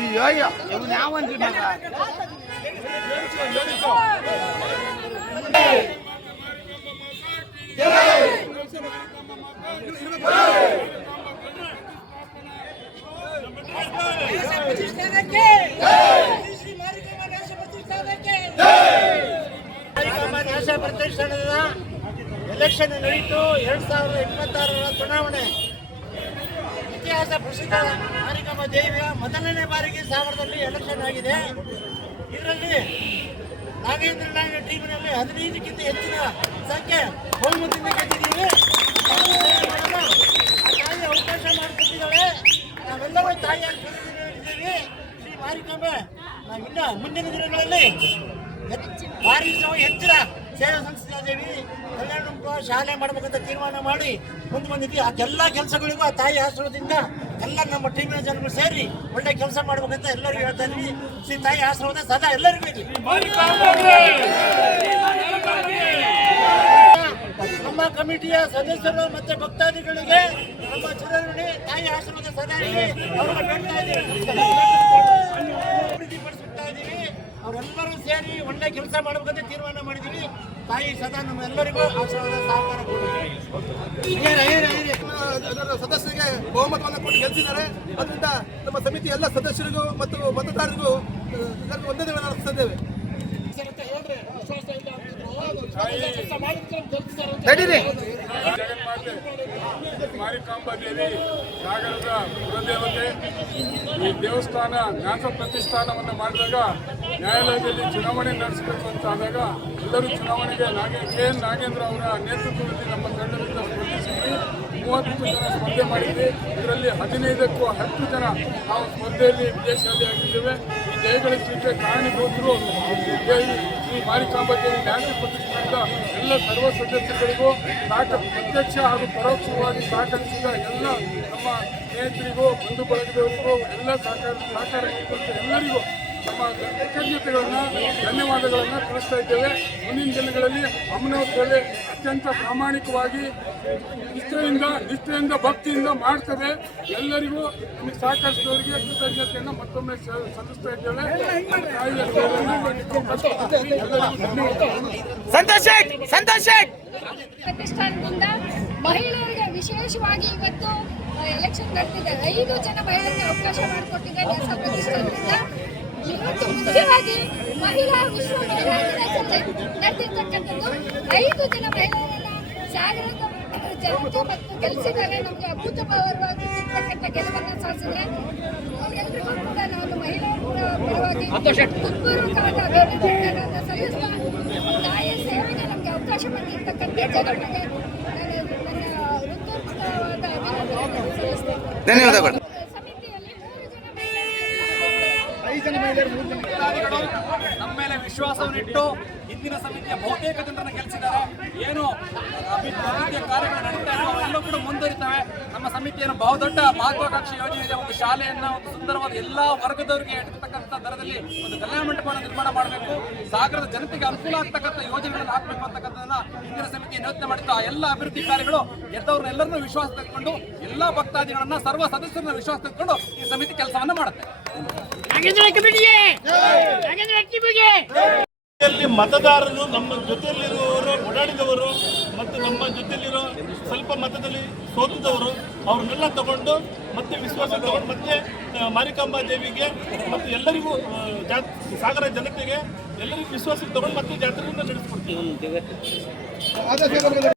ಅಯ್ಯೋ ಅಯ್ಯೋ ಇವನು ಯಾವನ್ರಿ ಮಗ ಪ್ರತಿಷ್ಠಾನದ ಎಲೆಕ್ಷನ್ ನಡೆಯಿತು. 2026ರ ಚುನಾವಣೆ ಇತಿಹಾಸ ಪ್ರಸಿದ್ಧ ಮಾರಿಕಾಂಬಾ ದೇವಿಯ ಮೊದಲನೇ ಬಾರಿಗೆ ಸಾಗರದಲ್ಲಿ ಎಲೆಕ್ಷನ್ ಆಗಿದೆ. ಇದರಲ್ಲಿ ನಾಗೇಂದ್ರ ನಾಯಕ ಟೀಮಿನಲ್ಲಿ 15ಕ್ಕಿಂತ ಹೆಚ್ಚಿನ ಸಂಖ್ಯೆ ಬಹುಮತದಿಂದ ಗೆದ್ದಿದ್ದೀವಿ. ತಾಯಿ ಅವಕಾಶ ಮಾಡಿಕೊಟ್ಟಿದ್ದಾಳೆ. ನಾವೆಲ್ಲರೂ ತಾಯಿಯಾಗಿ ಇದ್ದೀವಿ. ಶ್ರೀ ಮಾರಿಕಾಂಬೆ ನಾವಿನ್ನ ಮುಂದಿನ ದಿನಗಳಲ್ಲಿ ಭಾರಿ ಹೆಚ್ಚಿನ ಸೇವೆ ಸಲ್ಲಿಸಿದ್ದೇವೆ. ಕಲ್ಯಾಣ ಶಾಲೆ ಮಾಡಬೇಕಂತ ತೀರ್ಮಾನ ಮಾಡಿ ಮುಂದೆ ಬಂದಿದ್ವಿ. ಅದೆಲ್ಲ ಕೆಲಸಗಳಿಗೂ ಆ ತಾಯಿ ಆಶೀರ್ವಾದದಿಂದ ಎಲ್ಲ ನಮ್ಮ ಟೀಮಿನ ಜನಗಳು ಸೇರಿ ಒಳ್ಳೆ ಕೆಲಸ ಮಾಡ್ಬೇಕಂತ ಎಲ್ಲರಿಗೂ ಹೇಳ್ತಾ ಇದ್ವಿ. ಶ್ರೀ ತಾಯಿ ಆಶೀರ್ವಾದ ಸದಾ ಎಲ್ಲರಿಗೂ ಇರಲಿ. ನಮ್ಮ ಕಮಿಟಿಯ ಸದಸ್ಯರು ಮತ್ತೆ ಭಕ್ತಾದಿಗಳಿಗೆ ನಮ್ಮ ಚಿರಋಣಿ ತಾಯಿ ಆಶೀರ್ವಾದ ಸದಾ ಇರಲಿ. ಅವ್ರನ್ನ ಬೇಡ್ತಾ ಇದ್ದೀವಿ, ಅಭಿವೃದ್ಧಿಪಡಿಸ್ತಾ ಇದ್ದೀವಿ. ಅವರೆಲ್ಲರೂ ಸೇರಿ ಒಳ್ಳೆ ಕೆಲಸ ಮಾಡಬೇಕಂತ ತೀರ್ಮಾನ ಮಾಡಿದ್ದೀವಿ. ತಾಯಿ ಸದಾ ನಮ್ಮೆಲ್ಲರಿಗೂ ಆಶೀರ್ವಾದ ಸಹಕಾರ ಸದಸ್ಯರಿಗೆ ಬಹುಮತವನ್ನು ಕೊಟ್ಟು ಗೆಲ್ಲಿಸಿದ್ದಾರೆ. ಅದರಿಂದ ನಮ್ಮ ಸಮಿತಿ ಎಲ್ಲ ಸದಸ್ಯರಿಗೂ ಮತ್ತು ಮತದಾರರಿಗೂ ಒಂದೇ ದಿನ ನಡೆಸಿದ್ದೇವೆ. ಮಾರಿಕಾಂಬಾ ದೇವಿ ಸಾಗರದ ಕುಲದೇವತೆ. ಈ ದೇವಸ್ಥಾನ ನ್ಯಾಸ ಪ್ರತಿಷ್ಠಾನವನ್ನು ಮಾಡಿದಾಗ ನ್ಯಾಯಾಲಯದಲ್ಲಿ ಚುನಾವಣೆ ನಡೆಸಬೇಕು ಅಂತ ಆದಾಗ ಎಲ್ಲರೂ ಚುನಾವಣೆಗೆ ನಾಗೇಂದ್ರ ಅವರ ನೇತೃತ್ವದಲ್ಲಿ ನಮ್ಮ ತಂಡದಿಂದ ಸ್ಪರ್ಧಿಸಿದ್ವಿ. 30 ಜನ ಸ್ಪರ್ಧೆ ಮಾಡಿದ್ವಿ. ಇದರಲ್ಲಿ 15ಕ್ಕೂ ಹೆಚ್ಚು ಜನ ನಾವು ಸ್ಪರ್ಧೆಯಲ್ಲಿ ವಿಜಯಶಾಲಿಯಾಗಿದ್ದೇವೆ. ಈ ಜಯಗಳಿಸಲಿಕ್ಕೆ ಕಾರಣೀಭೂತರು ಶ್ರೀ ಮಾರಿಕಾಂಬಾ ದೇವಿ ನ್ಯಾಸ ಪ್ರತಿಷ್ಠಾನದ ಎಲ್ಲ ಸರ್ವ ಸದಸ್ಯರಿಗೂ ಪ್ರತ್ಯಕ್ಷ ಹಾಗೂ ಪರೋಕ್ಷವಾಗಿ ಸಹಕರಿಸಿದ ಎಲ್ಲ ನಮ್ಮ ಸ್ನೇಹಿತರಿಗೂ ಬಂಧು ಬಳಗದವರಿಗೂ ಎಲ್ಲ ಸಹಕಾರ ನೀಡಿದಂಥ ಎಲ್ಲರಿಗೂ ನಮ್ಮ ಕೃತಜ್ಞತೆಗಳನ್ನು ಧನ್ಯವಾದಗಳನ್ನು ತಿಳಿಸ್ತಾ ಇದ್ದೇವೆ. ಮುಂದಿನ ದಿನಗಳಲ್ಲಿ ಅಮ್ಮನವ್ರ ಅತ್ಯಂತ ಪ್ರಾಮಾಣಿಕವಾಗಿ ನಿಷ್ಠೆಯಿಂದ ಭಕ್ತಿಯಿಂದ ಮಾಡ್ತೇವೆ. ಎಲ್ಲರಿಗೂ ಸಹಕರಿಸಿದವರಿಗೆ ಕೃತಜ್ಞತೆಯನ್ನು ಮತ್ತೊಮ್ಮೆ ಸಲ್ಲಿಸ್ತಾ ಇದ್ದೇವೆ. ಪ್ರತಿಷ್ಠಾನದಿಂದ ಮಹಿಳೆಯರಿಗೆ ವಿಶೇಷವಾಗಿ ಇವತ್ತು ಎಲೆಕ್ಷನ್ ನಡೆದಿದೆ. 5 ಜನ ಮಹಿಳೆಯರಿಗೆ ಅವಕಾಶ ಮಾಡಿಕೊಟ್ಟಿದೆ ನ್ಯಾಸ ಪ್ರತಿಷ್ಠಾನದಿಂದ. ಇವತ್ತು ಮುಖ್ಯವಾಗಿ ಮಹಿಳಾ ವಿಶ್ವ ಮಹಿಳಾ ದಿನಾಚರಣೆ ನಡೆದಿರ್ತಕ್ಕಂಥದ್ದು. 5 ಜನ ಮಹಿಳೆಯರನ್ನ ಸಾಗರದ ಜನತೆ ಮತ್ತು ಗೆಲ್ಲಿಸಿದ್ದಾರೆ. ನಮಗೆ ಅಭೂತಪೂರ್ವವಾಗಿರ್ತಕ್ಕಂಥ ಗೆಲುವನ್ನು ಸಾಧಿಸಿದ್ರೆ ಅವರೆಲ್ಲರಿಗೂ ಕೂಡ ನಾನು ಮಹಿಳೆಯರ ಪರವಾಗಿ ಹೃತ್ಪೂರ್ವಕವಾದ ಅಭಿನಂದನೆಗಳನ್ನು ಸಲ್ಲಿಸ್ತಾ ತಾಯಿಯ ಸೇವೆಗೆ ನಮಗೆ ಅವಕಾಶ ಬಂದಿರತಕ್ಕಂಥ ಜನರಿಗೆ ನನ್ನ ಹೃತ್ಪೂರ್ವಕವಾದ ಅಭಿನಂದನೆಗಳನ್ನು ಸಲ್ಲಿಸ್ತೇನೆ. ಧನ್ಯವಾದಗಳು. ನಮ್ಮ ಮೇಲೆ ವಿಶ್ವಾಸವನ್ನಿಟ್ಟು ಹಿಂದಿನ ಸಮಿತಿಯ ಬಹುತೇಕ ಜನರನ್ನು ಗೆಲ್ಲಿಸಿದ್ದಾರೆ. ಏನು ಅಭಿವೃದ್ಧಿಯ ಕಾರ್ಯಗಳು ನಡೀತಾ ಇರೋ ಅವೆಲ್ಲವೂ ಕೂಡ ಮುಂದುವರಿತವೆ. ನಮ್ಮ ಸಮಿತಿಯನ್ನು ಬಹುದೊಡ್ಡ ಮಹತ್ವಾಕಾಂಕ್ಷಿ ಯೋಜನೆ ಇದೆ. ಒಂದು ಶಾಲೆಯನ್ನು ಒಂದು ಸುಂದರವಾದ ಎಲ್ಲಾ ವರ್ಗದವರಿಗೆ ಎಟಕತಕ್ಕಂಥ ದರದಲ್ಲಿ ಒಂದು ಕಲ್ಯಾಣ ಮಂಟಪವನ್ನು ನಿರ್ಮಾಣ ಮಾಡಬೇಕು. ಸಾಗರದ ಜನತೆಗೆ ಅನುಕೂಲ ಆಗ್ತಕ್ಕಂಥ ಯೋಜನೆಗಳನ್ನು ಹಾಕಬೇಕು ಅಂತಕ್ಕಂಥದ್ದನ್ನ ಹಿಂದಿನ ಸಮಿತಿ ಯೋಚನೆ ಮಾಡಿದ್ದು. ಆ ಎಲ್ಲ ಅಭಿವೃದ್ಧಿ ಕಾರ್ಯಗಳು ಗೆದ್ದವ್ರನ್ನೆಲ್ಲರನ್ನೂ ವಿಶ್ವಾಸ ತೆಗೆದುಕೊಂಡು ಎಲ್ಲಾ ಭಕ್ತಾದಿಗಳನ್ನ ಸರ್ವ ಸದಸ್ಯರನ್ನ ವಿಶ್ವಾಸ ತೆಗೆದುಕೊಂಡು ಈ ಸಮಿತಿ ಕೆಲಸವನ್ನ ಮಾಡುತ್ತೆ. ಮತದಾರರು ನಮ್ಮ ಜೊತೆಯಲ್ಲಿರುವವರು, ಓಡಾಡಿದವರು ಮತ್ತು ನಮ್ಮ ಜೊತೆಯಲ್ಲಿರೋ ಸ್ವಲ್ಪ ಮತದಲ್ಲಿ ಸೋತಿದವರು ಅವ್ರನ್ನೆಲ್ಲ ತಗೊಂಡು ಮತ್ತೆ ವಿಶ್ವಾಸ ತಗೊಂಡು ಮತ್ತೆ ಮಾರಿಕಾಂಬಾ ದೇವಿಗೆ ಮತ್ತು ಎಲ್ಲರಿಗೂ ಸಾಗರ ಜನತೆಗೆ ಎಲ್ಲರಿಗೂ ವಿಶ್ವಾಸಕ್ಕೆ ತಗೊಂಡು ಮತ್ತೆ ಜಾತ್ರೆಯನ್ನು ನಡೆಸ್ಕೊಡ್ತೀವಿ.